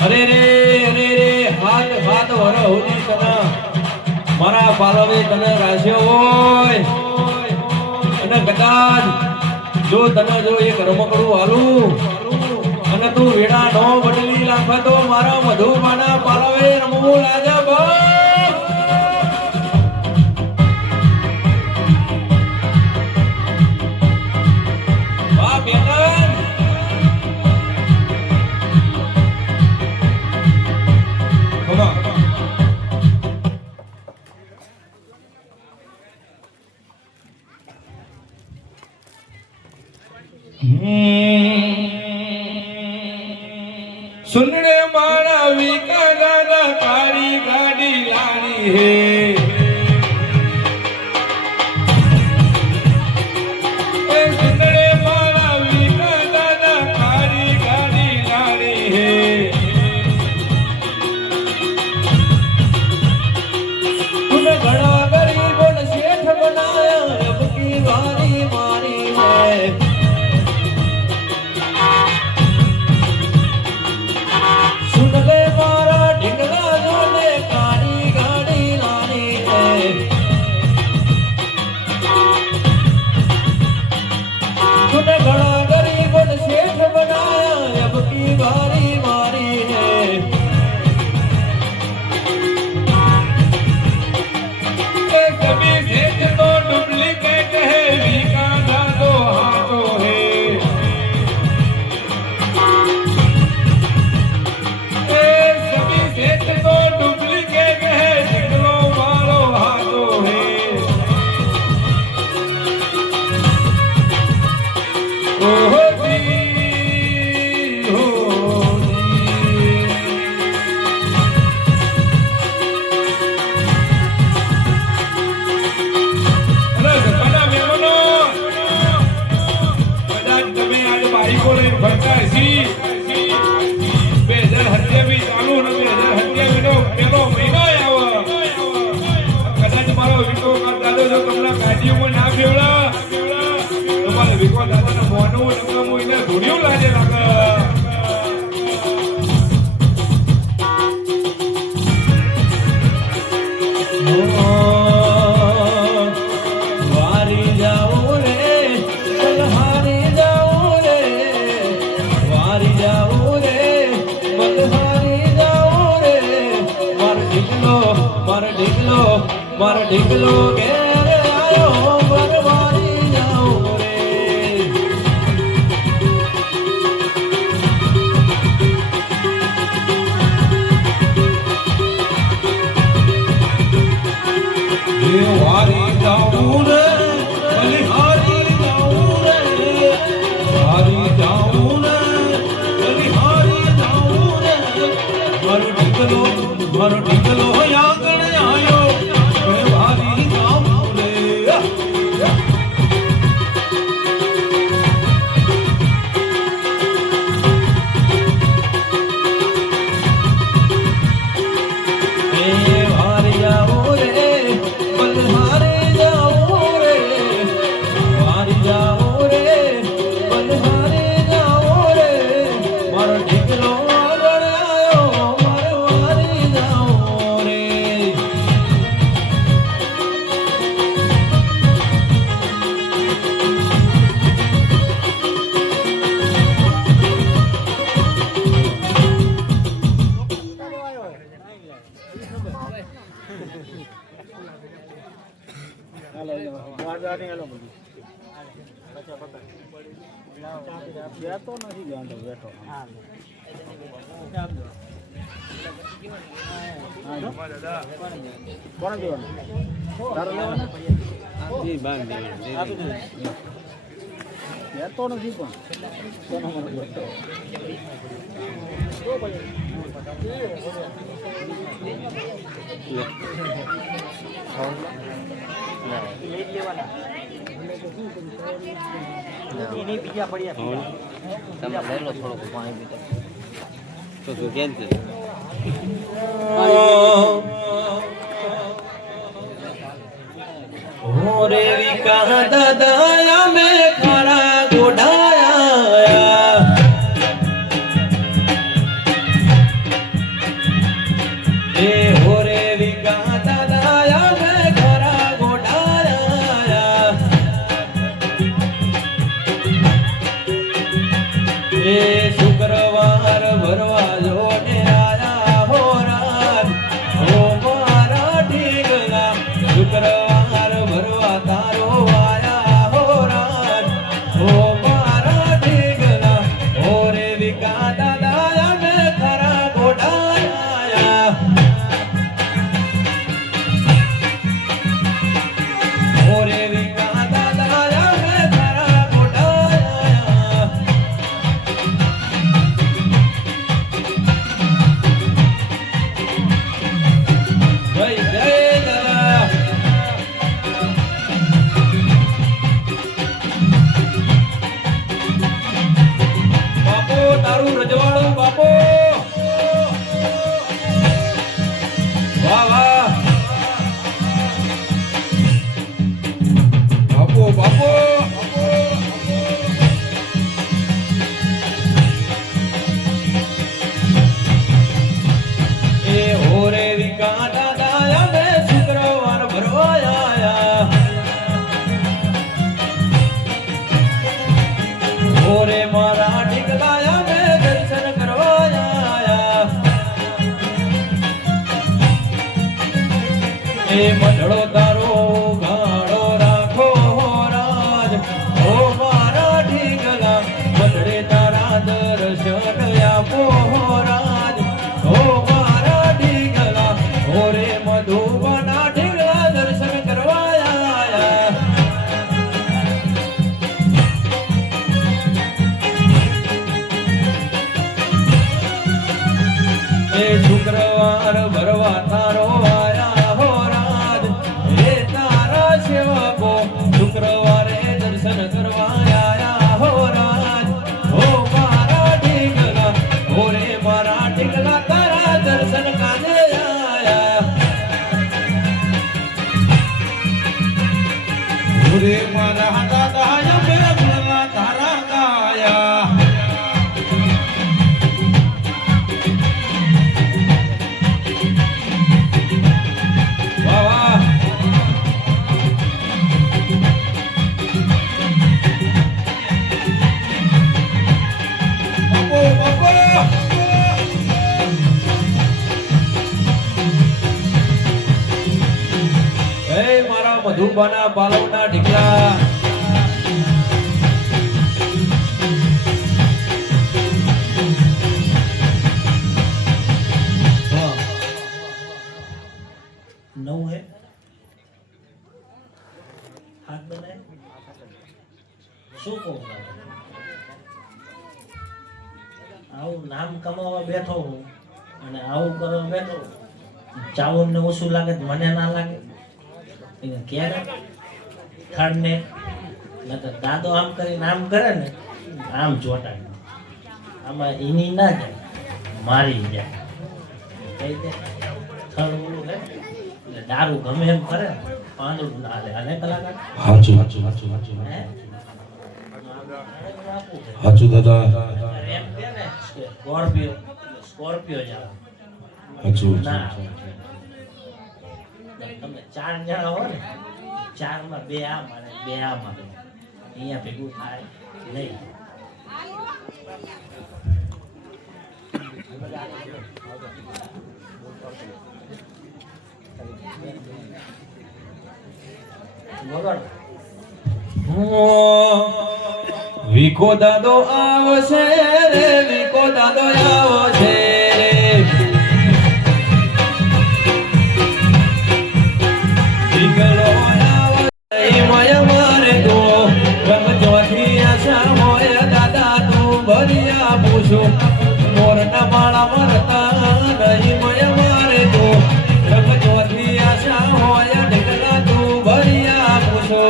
અરે રે હાથ વર હોતી તને મારા પાલવે તને રાખ્યો હોય અને કદાચ જો તને જો એક રમકડું હાલું અને તું વેડા નો બદલી નાખે તો મારા મધુબાના પાલવે રમવું લાજા બાપ વાહ બેટા सुनने मारा विका दादा कारी गाड़ी लानी है सुनने मारा विका दादा कारी गाड़ी लानी है तूने घड़ा गरीबों ने सेठ बनाया अब की बारी मारी है મારા ઢીકલો ઘેર આયો બરવારી જાઉં રે વારી જાઉં રે બલિહારી જાઉં રે વારી જાઉં રે બલિહારી જાઉં રે મારો ઢીકલો આંગણ આયો વારી જાઉં બેઠો નથી ગાંડો બેઠો કોણ દેવાનું તારો લેવાનો બેઠો નથી પણ કોનો મને બેઠો બીજા પડ્યા તમે લઈ લો થોડુંક પાણી પીતા તો તું કેમ છે रे विका दादाया में खरा गोढ़ाया ए हो रे विका दादाया में खरा गोढ़ाया ए शुक्रवार भरवा जोने आया हो रात हो मारा ढीगला शुक्रवार भरवा तारो आया हो रात हो मारा ढीगला हो रे विका दादाया में खरा गोढ़ाया हो रे विका दादाया में खरा गोढ़ाया भाई जय दादा બાપો તારું રજવાડું બાપો વાહ વાહ બાપો બાપો એ હો રે વિકા દાદાયા ને શુક્રવાર ભરવા આયા ઓરે મારા ઢીકલાયા મેં દર્શન કરવા આયા એ મંડળો તારો ગાળો રાખો રાજ ઓ મારા ઢીકલા મંડળે તારા દર્શન આપો રાજ ઓ મારા ઢીકલા ઓરે મધુબના ઢીકલા દર્શન કરવા આયા એ શુક્રવાર ભરવા તારો આયા હો રાજ એ તારા સેવકો શુક્રવારે દર્શન કરવા આયા હો રાજ હો મારા ઢીકલા હો રે મારા ઢીકલા તારા દર્શન કાને આયા રે મારા દાદાયા મેં ભરવા તારા ગાયા વાહ વાહ બાપો બાપો એ મારા મધુબાના બાલવના ઢીકલા નવ હે હાથ બનાય શું કહું આવું નામ કમાવા બેઠો હું અને આવું કરવા બેઠો ચાવન ને ઓછું લાગે તો મને ના લાગે ક્યારે થર્ડ ને નકર દાદો આમ કરીને આમ કરે ને આમ ચોટાડે આમાં એની ના જાય મારી જાય કઈ દે થર્ડ ઓલું હે એટલે દારૂ ગમે એમ કરે પાંદડું ના લે અને કલાકાર હાચું હાચું હાચું હાચું હે હાચું દાદા એમ કે ને સ્કોર્પિયો સ્કોર્પિયો જાવ હાચું ના તમે 4 જણા હો ને 4 માં 2 આમ અને 2 આમ આવે અહીંયા ભેગું થાય નહીં વિકો દાદો આવશે રે, વિકો દાદો આવશે રે. દીકરો આવશે મય મારે તો રમતોથી આશા હોય દાદા તું ભર્યા પૂછું મોરના માળા મરતા નહીં મય મારે તો રમતોથી આશા હોય ઢગલા તું ભર્યા પૂછો.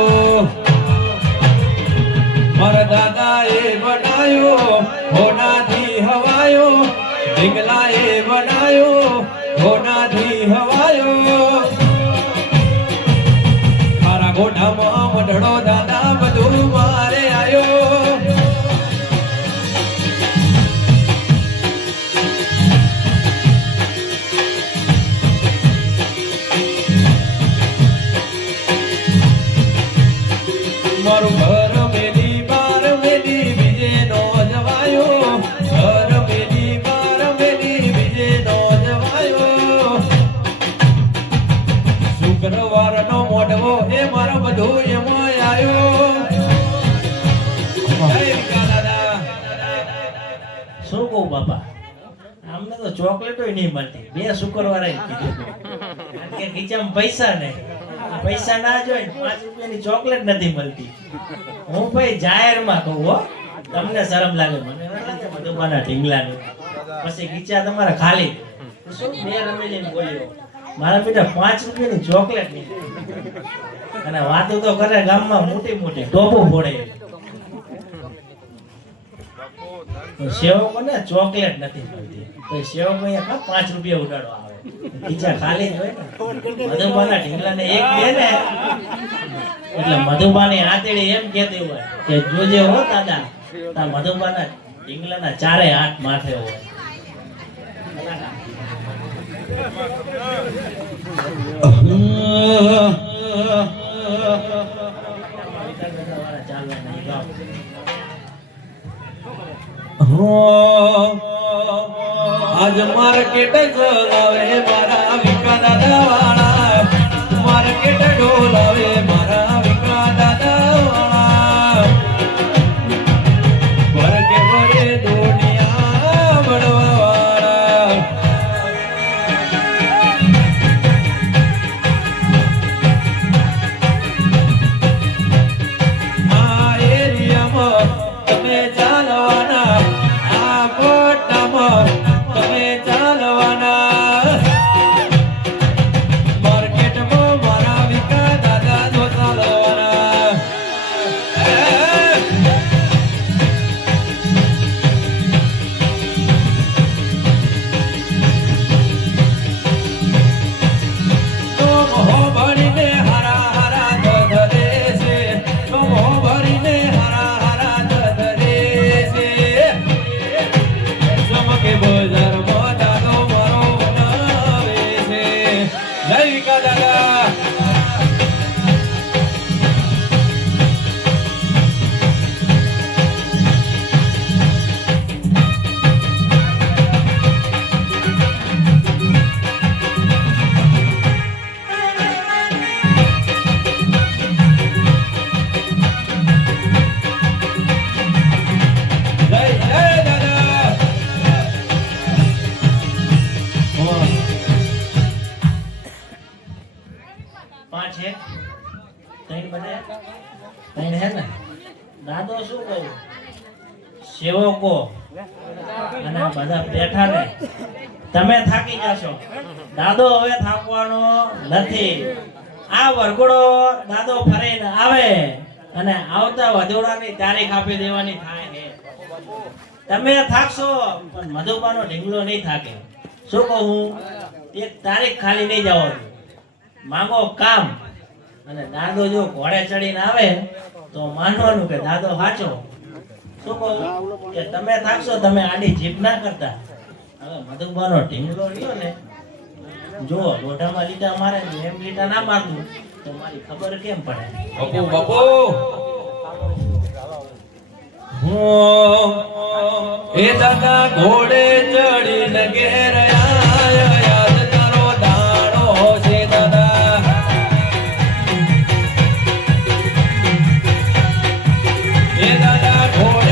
મારા દાદા એ બનાયો હોનાથી હવાયો, ઢીંગલા એ બનાયો હોનાથી હવાયો. મારા ગોઠામાં મઢડો દાદા બધું મારે આયો. મારું ઘર મેલી બાર મેલી બીજે નો જવાયો, ઘર મેલી બાર મેલી બીજે નો જવાયો. શુક્રવારનો મોઢવો એ મારો બધો એમાં આયો. જય વિકા દાદા. શું કહું બાપા, અમને તો ચોકલેટો નહીં મળતી. 2 શુક્રવારે કીધું, કારણ કે ખીચામાં પૈસા નહીં. પૈસા ના જોઈ 5 રૂપિયાની ચોકલેટ નથી મળતી. હું ભાઈ જાહેરમાં કહું હો, તમને શરમ લાગે, મને ન લાગે મધુબાના ઢીંગલાની. પછી ખીચા તમારા ખાલી. શું 2 રમેલી બોલ્યો, મારા બેટા 5 રૂપિયાની ચોકલેટ નહીં. અને વાતો તો કરે ગામમાં મોટી મોટી ટોપો ફોડે. સેવકોને ચોકલેટ નથી મળતી, તો સેવકો અહીંયા 5 રૂપિયા ઉડાડો આવે. ખીચા ખાલી જ હોય ને. મધુબાના ઢીંગલાને એક દે ને એટલે મધુબાની આંતળી એમ કહેતી હોય કે જોજે હો દાદા, તા મધુબાના ઢીંગલાના 4 હાથ માથે હોય. આજ માર્કેટ ચલાવે મારા વિકા દાદા વાળા, માર્કેટ ડોલાવે મારા વિકા દાદા વાળા. વર્ગે વરે દુનિયા બળવા વાળા. આ એરિયામાં તમે ચાલવાના, આ કોટામાં તમે ચાલવાના. માર્કેટમાં મારા વિકા દાદા જો ચાલવાના. તો ભરીને હારા હારા ધરે છે, તો ભરીને હારા હારા ધરે છે. ચમકે બજારમાં દાદો મારો બનાવે છે. જય વિકા દાદા. જય જય દાદા. 5 છે, 3 બને, 3 હે ને. દાદો શું કહું, સેવકો અને આ બધા બેઠા ને તમે થાકી જશો. દાદો હવે થાકવાનો નથી. આ વરઘોડો દાદો ફરીને આવે અને આવતા વધોડાની તારીખ આપી દેવાની થાય છે. તમે થાકશો પણ મધુબાનો ઢીંગલો નહીં થાકે. શું કહું, એક તારીખ ખાલી નહીં જવાની. માંગો કામ. અને દાદો જો ઘોડે ચડીને આવે તો માનવાનું કે દાદો સાચો. શું કહું કે તમે થાકશો, તમે આડી જીભ ના કરતા. હવે મધુબાનો ઢીંગલો રહ્યો ને, જો લોઢામાં લીટા મારે ને એમ લીટા ના મારતું તો મારી ખબર કેમ પડે. બાપુ બાપુ. એ દાદા ઘોડે ચડીને ઘેર આયા, યાદ કરો દાડો છે દાદા. એ દાદા ઘોડે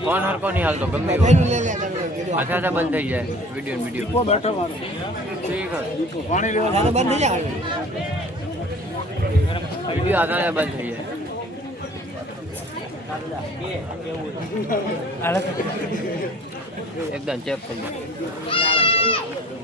ફોન હરકો નહીં હાલતો ગમે આછા બંધ થઈ જાય વિડીયો બેઠો મારો ઠીક પાણી લેવા બંધ થઈ જાય વિડીયો આછા બંધ થઈ જાય એકદમ ચેક થઈ જાય